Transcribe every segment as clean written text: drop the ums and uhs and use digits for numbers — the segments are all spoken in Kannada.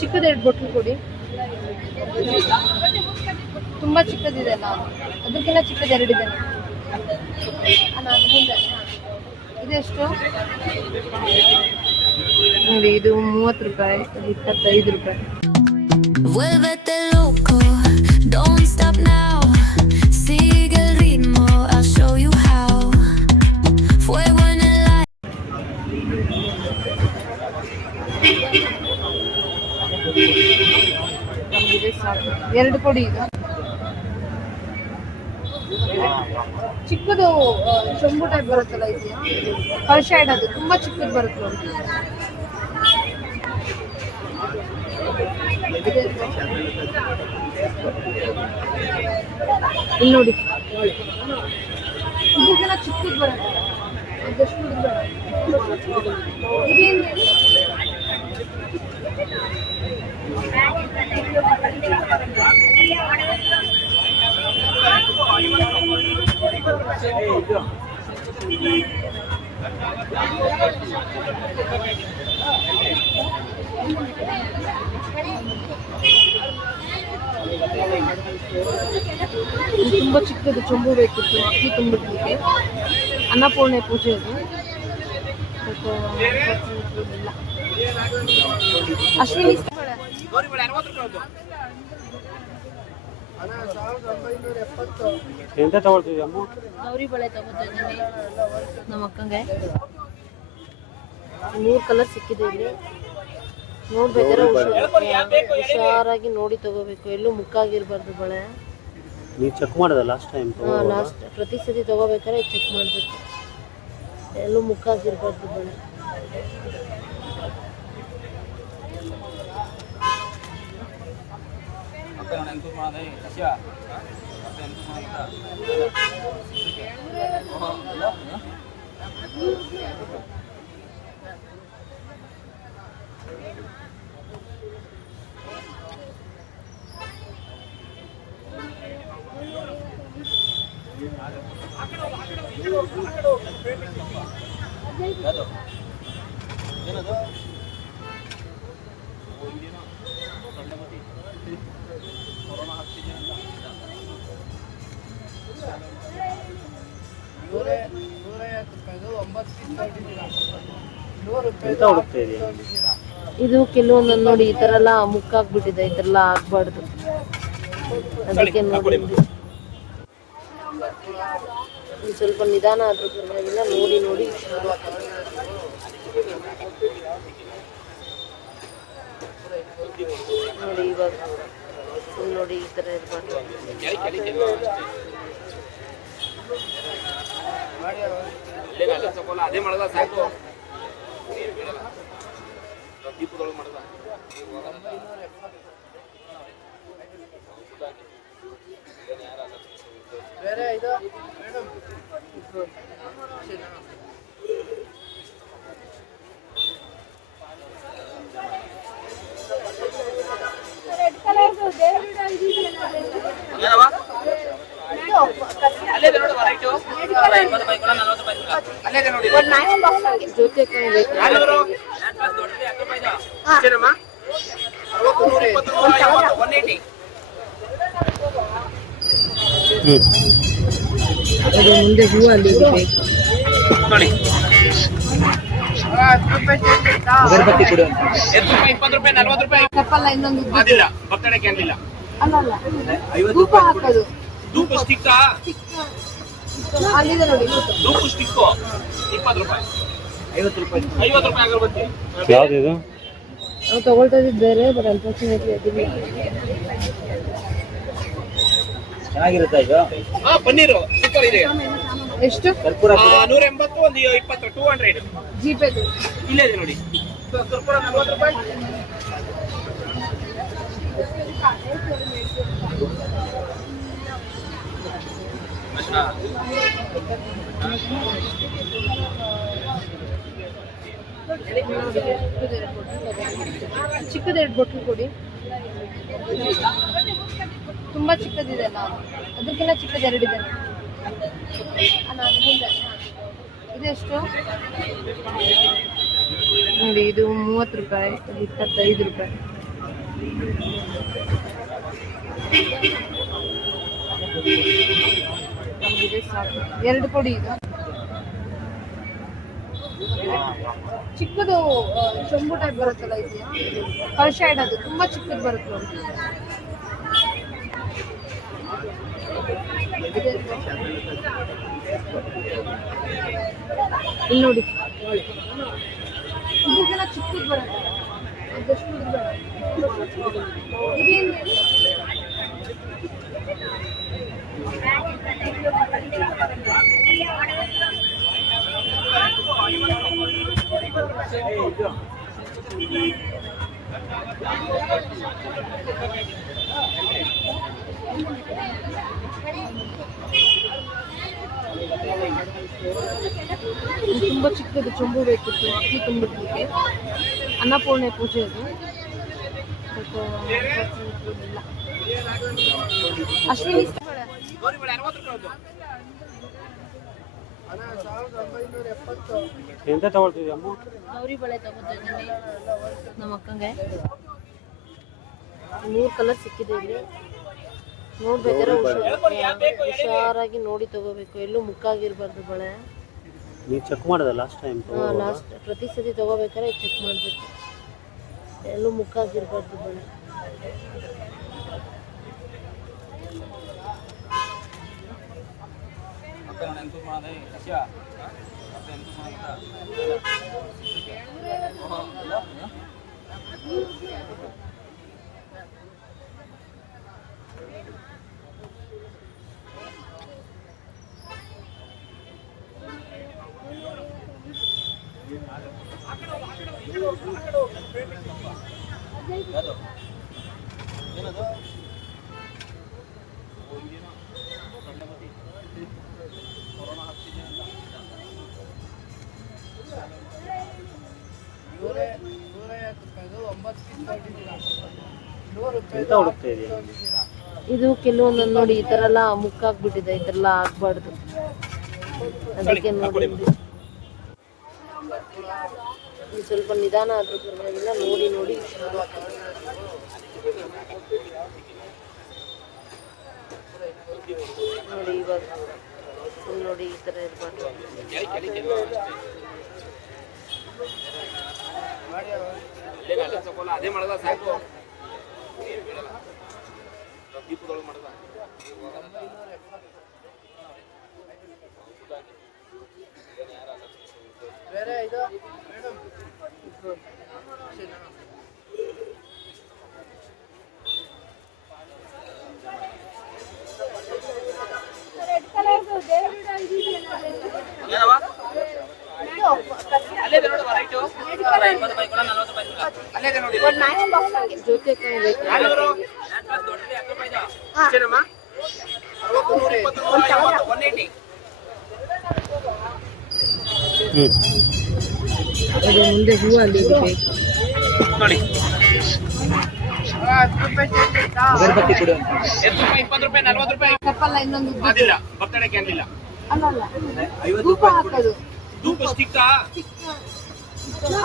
ಚಿಕ್ಕದ ಎರಡು ಬೊಟ್ಲು ಕೊಡಿ. ತುಂಬಾ ಚಿಕ್ಕದಿದೆ ಅಲ್ಲ, ಅದಕ್ಕಿಂತ ಚಿಕ್ಕದ ಎರಡಿದೆ ಇದೆಷ್ಟು ನೋಡಿ? ಇದು 30 ರೂಪಾಯಿ, 25 ರೂಪಾಯಿ. Vuélvete loco, don't stop now. Sigue el ritmo, I'll show you how. Fuego en el aire. ಎರಡು ಕೊಡಿ. ಈಗ ಚಿಕ್ಕದು ಚೊಂಬು ಟೈಪ್ ಬರುತ್ತಲ್ಲ, ಇದೆಯಾ? ಕಳಶ ಇಡೋದು ತುಂಬಾ ಚಿಕ್ಕದು ಬರುತ್ತೆ ನೋಡಿ. ಇಲ್ಲಿ ನೋಡಿ, ಇದಕ್ಕೆಲ್ಲ ಚಿಕ್ಕದು ಬರುತ್ತೆ. ಅದೆಷ್ಟು ಇದೇನು? ತುಂಬಾ ಚಿಕ್ಕದು ಚೊಂಬು ಬೇಕಿತ್ತು ಅಕ್ಕಿ ತುಂಬಿಡ್ಲಿಕ್ಕೆ. ಅನ್ನಪೂರ್ಣೆ ಪೂಜೆ ಅದು. ಅಶ್ವಿನಿ ಎಂತ ತಗೊಳ್ತೀವಿ ಅಮ್ಮ? ಗೌರಿ ಬಳೆ ತಗೋತಾ ಇದ್ದೀನಿ ನಮ್ಮ ಅಕ್ಕಂಗೆ. 3 ಕಲರ್ ಸಿಕ್ಕಿದೆ ಇಲ್ಲಿ. ನೋಡ್ಬೇಕಾದ್ರೆ ಹುಷಾರಾಗಿ ನೋಡಿ ತಗೋಬೇಕು, ಎಲ್ಲೂ ಮುಕ್ಕಾಗಿರ್ಬಾರ್ದು ಬಳೆ. ನೀವು ಚೆಕ್ ಮಾಡೋದ ಲಾಸ್ಟ್ ಟೈಮ್? ಲಾಸ್ಟ್ ಪ್ರತಿ ಸತಿ ತಗೋಬೇಕಾದ್ರೆ ಚೆಕ್ ಮಾಡಬೇಕು, ಎಲ್ಲೂ ಮುಕ್ಕಾಗಿರ್ಬಾರ್ದು ಬಳೆ. ಇದು ಕೆಲವೊಂದು ನೋಡಿ ಈ ತರ ಎಲ್ಲ ಮುಕ್ಕಾಗ್ಬಿಟ್ಟಿದೆ, ಈ ತರ ಎಲ್ಲ ಆಗ್ಬಾರ್ದು. ಅದಕ್ಕೆ ನೋಡಿ ಸ್ವಲ್ಪ ನಿಧಾನ ಆದ್ರೂ ಪರವಾಗಿಲ್ಲ, ನೋಡಿ ನೋಡಿ ನೋಡಿ. ಇವಾಗ ನೋಡಿ ಈ ತರ ಇರ್ಬಾರ್ದು. ಅದೇ ಮಾಡೋದ ಸಾಕು. ಬೇರೆ ಇದು ಮುಂದೆ ಹೂವು ಅಲ್ಲಿ ಬೇಕು ನೋಡಿ. ಅಗರಬತ್ತಿ ಕೊಡು. 20 ರೂಪಾಯಿ 40 ರೂಪಾಯಿ ಚಪ್ಪಲ್ಲ ಇನ್ನೊಂದು ಅದಿಲ್ಲ, ಬರ್ತಡೆ ಕ್ಯಾಂಡಿಲ್ಲ. ಅಲ್ಲ ಧೂಪ ಹಾಕೋದು. ಧೂಪ ಸ್ಟಿಕ್ ಅಲ್ಲಿದೆ ನೋಡಿ, ಧೂಪ ಸ್ಟಿಕ್ 20 ರೂಪಾಯಿ 50 ರೂಪಾಯಿ ಅಗರಬತ್ತಿ. ಯಾವ್ದು? ನಾವು ತಗೊಳ್ತಾ ಇದ್ದಿದ್ದು ಬೇರೆ, ಬಟ್ ಅನ್ಫಾರ್ಚುನೇಟ್ಲಿ ಅದಿಲ್ಲ. ಚೆನ್ನಾಗಿರುತ್ತಾ ಇದು? ಪನ್ನೀರು ಸೂಪರ್ ಇದೆ. ಎಷ್ಟು? 180, ಒಂದು 20, 200 ಜಿಪೇ ಇಲ್ಲೇ ಇದೆ ನೋಡಿ. ಕರ್ಪೂರ 40 ರೂಪಾಯಿ. ಚಿಕ್ಕದ ಎರಡು ಬೊಟ್ಲು ಕೊಡಿ. ತುಂಬಾ ಚಿಕ್ಕದಿದೆ ಅಲ್ಲ, ಅದಕ್ಕಿಂತ ಚಿಕ್ಕದ ಎರಡಿದೆ. ಇದೆಷ್ಟು? ನೋಡಿ ಇದು 30 ರೂಪಾಯಿ, ಇದು 25 ರೂಪಾಯಿ. ನಮ್ಗಿದೆ ಸಾಕು. 2 ಕೊಡಿ ಇದು. ಚಿಕ್ಕದು ಚೊಂಬು ಟೈಪ್ ಬರುತ್ತಲ್ಲ ಇದೆಯಾ, ಕಳ್ಶ ಇಡೋದು ತುಂಬಾ ಚಿಕ್ಕದು ಬರುತ್ತೆ ನೋಡಿ. ಇಲ್ಲಿ ನೋಡಿ, ಇದಕ್ಕೆಲ್ಲ ಚಿಕ್ಕದು ಬರುತ್ತೆ, ಅದಷ್ಟು ಇದೇನು ತುಂಬಾ ಚಿಕ್ಕದು ಚೊಂಬು ಬೇಕಿತ್ತು ಅಕ್ಕಿ ತುಂಬಿಡ್ಲಿಕ್ಕೆ. ಅನ್ನಪೂರ್ಣೆ ಪೂಜೆ ಅದು. ಅಶ್ವಿನಿ ಎಂತ ತಗೊಳ್ತಿದ್ವಿ ಅಮ್ಮ? ಗೌರಿ ಬಳೆ ತಗೋತಾ ಇದ್ದೀನಿ ನಮ್ಮ ಅಕ್ಕಂಗೆ. 3 ಕಲರ್ ಸಿಕ್ಕಿದೆ ಇಲ್ಲಿ. ನೋಡ್ಬೇಕಾದ್ರೆ ಹುಷಾರಾಗಿ ನೋಡಿ ತಗೋಬೇಕು, ಎಲ್ಲೂ ಮುಕ್ಕಾಗಿರ್ಬಾರ್ದು ಬಳೆ. ನೀವು ಚೆಕ್ ಮಾಡೋದ ಲಾಸ್ಟ್ ಟೈಮ್? ಲಾಸ್ಟ್ ಪ್ರತಿ ಸತಿ ತಗೋಬೇಕಾದ್ರೆ ಚೆಕ್ ಮಾಡಬೇಕು, ಎಲ್ಲೂ ಮುಕ್ಕಾಗಿರ್ಬಾರ್ದು ಬಳೆ. ಎಂತ ಹುಡುಕ್ತಾ ಇದೆಯಾ? ಇದು ಕೆಲವೊಂದೊಂದು ನೋಡಿ ಈ ತರ ಎಲ್ಲ ಮುಕ್ಕಾಗ್ಬಿಟ್ಟಿದೆ, ಈ ತರ ಎಲ್ಲ ಆಗ್ಬಾರ್ದು, ಅದಕ್ಕೆ ನೋಡಿ ಸ್ವಲ್ಪ ನಿಧಾನ ಆದ್ರೂ ಪರವಾಗಿಲ್ಲ, ನೋಡಿ ನೋಡಿ ನೋಡಿ. ಇವಾಗ ನೋಡಿ ಈ ತರ ಇರ್ಬಾರ್ದು. ಅದೇ ಮಾಡದ ಸಾಕು. ದೀಪದೊಳಗೆ ಮಾಡದ ಬೇರೆ ಇದು ಮೇಡಮ್ ರೆಡ್ ಕಲರ್ ಏನವಾ ಅಲ್ಲೇ ನೋಡಿ ರೈಟ್ 20 ಬೈ ಕೂಡ 40 ಬೈ ಅಲ್ಲೇ ನೋಡಿ ಒಂದು ಮ್ಯಾಚ್ ಬಾಕ್ಸ್ ಆಗಿ ಜೊತೆ ಕೈ ಬೇಕು. ಯಾರು ಯಾಕೆ ದೊಡ್ಡದು 10 ರೂಪಾಯಿ ಇದೆ ಅಷ್ಟೇನಮ್ಮ? 60 180 ಅದೇ ಮುಂದೆ ಹೂವು ಅಲ್ಲಿ ಬೇಕು ನೋಡಿ. ಅಗರಬತ್ತಿ ಕೊಡು. 10 ರೂಪಾಯಿ 20 ರೂಪಾಯಿ 40 ರೂಪಾಯಿ ಕಪ್ಪಲ್ಲ ಇನ್ನೊಂದು ಅದಿಲ್ಲ, ಬರ್ತಡೇ ಕ್ಯಾಂಡಿಲ್ಲ. ಅಲ್ಲ 50 ಧೂಪ ರೂಪಾಯಿ ಹಾಕೋದು ಧೂಪ ಸ್ಟಿಕ್ಕಾ?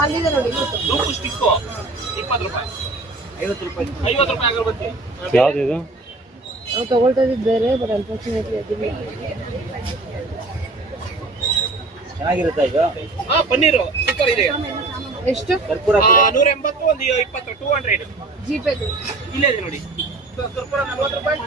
ಅಲ್ಲಿದೆ ನೋಡಿ ಧೂಪ ಸ್ಟಿಕ್ಕು 20 ರೂಪಾಯಿ 50 ರೂಪಾಯಿ 50 ರೂಪಾಯಿ ಅಗರಬತ್ತಿ. ಯಾವ್ದು ಇದು? ನಾವು ತಗೊಳ್ತಾ ಇದ್ದಿದ್ದು ಬೇರೆ, ಬಟ್ ಅನ್ಫಾರ್ಚುನೇಟ್ಲಿ ಅದಿಲ್ಲ. ಚೆನ್ನಾಗಿರುತ್ತಾ ಇದು? ಹಾ ಪನ್ನೀರು ಸೂಪರ್ ಇದೆ. ಎಷ್ಟು? ಕರ್ಪೂರ 180 ಒಂದು 20 200 ಜಿಪೇ ಇಲ್ಲೇ ಇದೆ ನೋಡಿ. ಕರ್ಪೂರ 40 ರೂಪಾಯಿ.